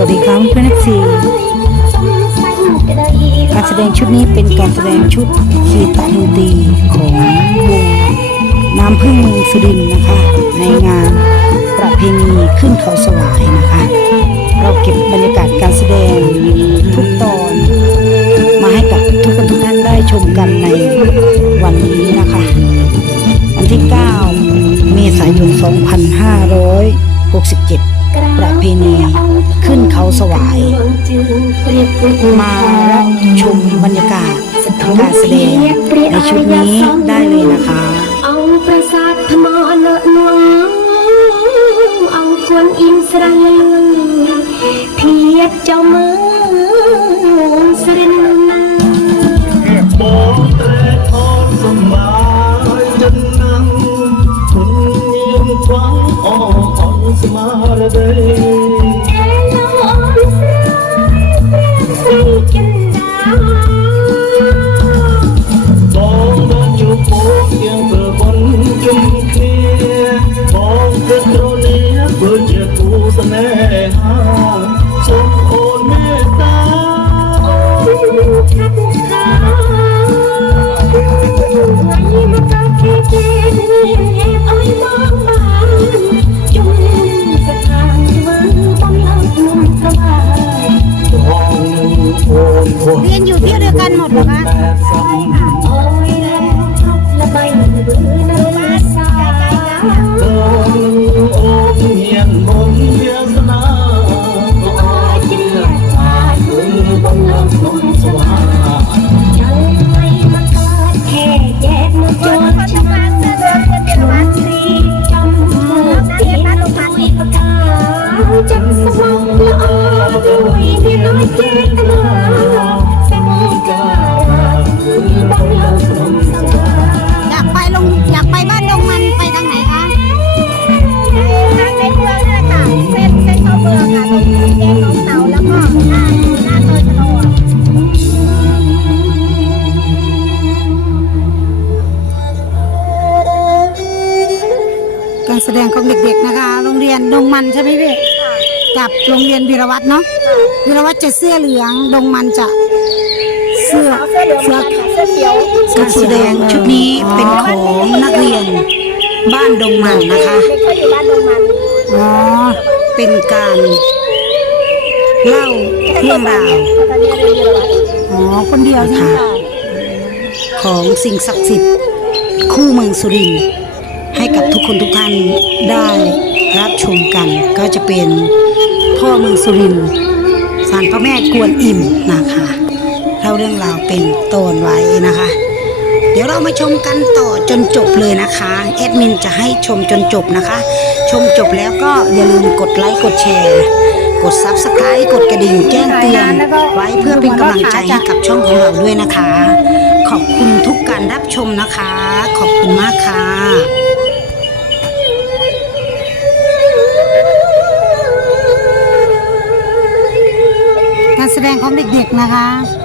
วัสดีครับเพื่อนๆซีการแสดงชุดนี้เป็นการแสดงชุดขีตะดนตีของวงน้ำพึ่งเมืองสุรินนะคะ ในงานประเพณีขึ้นเขาสวายนะคะ เราเก็บบรรยากาศการแสดงทุกตอน มาให้กับทุกคนทุกท่านได้ชมกันในวันนี้นะคะ วันที่ 9 เมษายน 2567 ประเพณี เขาสวาย มารับชมบรรยากาศการแสดงในชุดนี้ได้เลยนะคะเอาประสาทธมอเลวงเอาคนอินสรเพียบเจ้ามือ กันหมดเหรอคะคะโอ้ยแล้วทุกละใบเบื่อ การแสดงของเด็กๆนะคะ โรงเรียนดงมันใช่ไหมพี่กับโรงเรียนวีรวัตรเนาะวีรวัตรจะเสื้อเหลืองดงมันจะเสื้อเสื้อเหลืองเสื้อเสื้อเขียวการแสดงชุดนี้เป็นของนักเรียนบ้านดงมันนะคะเด็กก็อยู่บ้านดงมันอ๋อเป็นการเล่าเรื่องราวตอนนี้เรียนอยู่วัดอ๋อคนเดียวใช่ไหมคะของสิ่งศักดิ์สิทธิ์คู่เมืองสุรินทร์ ให้กับทุกคนทุกท่านได้รับชมกัน ก็จะเป็นพ่อเมืองสุรินทร์สารพระแม่กวนอิมนะคะเล่าเรื่องราวเป็นตอนไว้นะคะ เดี๋ยวเรามาชมกันต่อจนจบเลยนะคะแอดมินจะให้ชมจนจบนะคะ ชมจบแล้วก็อย่าลืมกดไลค์กดแชร์กด Subscribe กดกระดิ่งแจ้งเตือนไว้เพื่อเป็นกำลังใจให้กับช่องของเราด้วยนะคะ ขอบคุณทุกการรับชมนะคะ ขอบคุณมากค่ะ ของเด็กๆนะคะ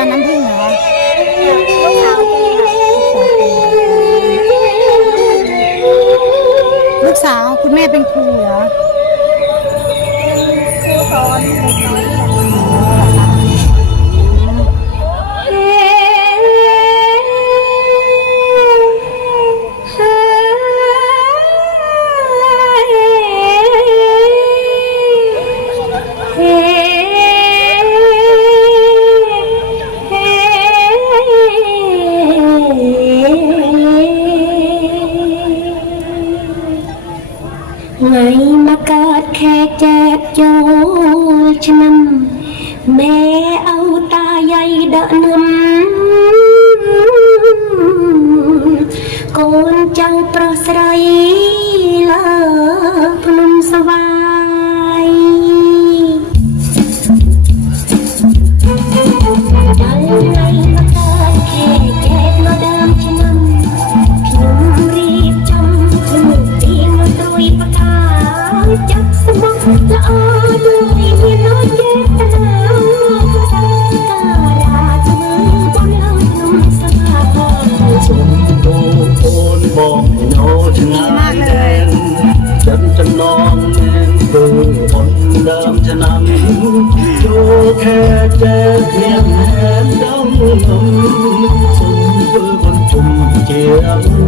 จารย์น้ำผึ้งเหรอคะลูกสาวแกลูกสาวคุณแม่เป็นครูเหรอครูสอน នឹមមេអោតាយាយដកនឹមកូនចៅប្រុសស្រីលើភ្នំស្វា Yeah.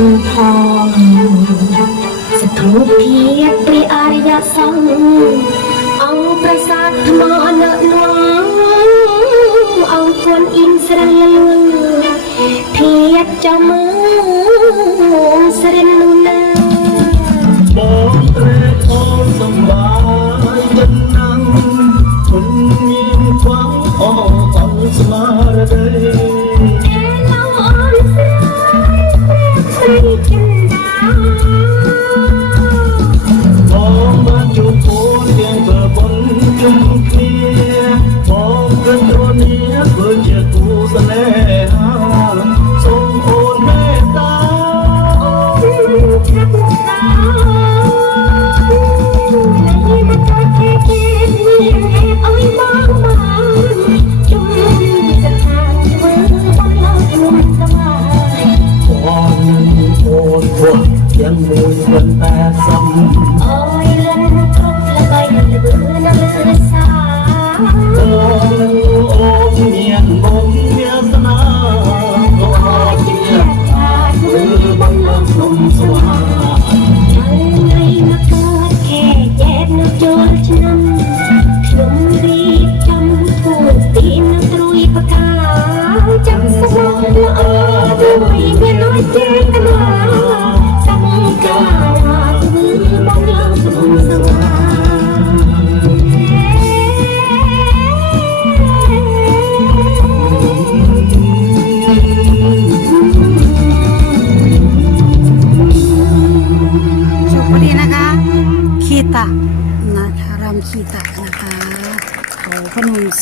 គូផងសទ្រូភាពព្រះអរិយសង្ឃអង្គប្រសាទថ្មនៅនងអង្គគុណអ៊ីនស្រីធៀបចំមើ goodbye.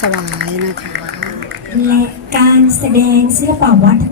สวายนะคะ และการแสดงศิลปวัด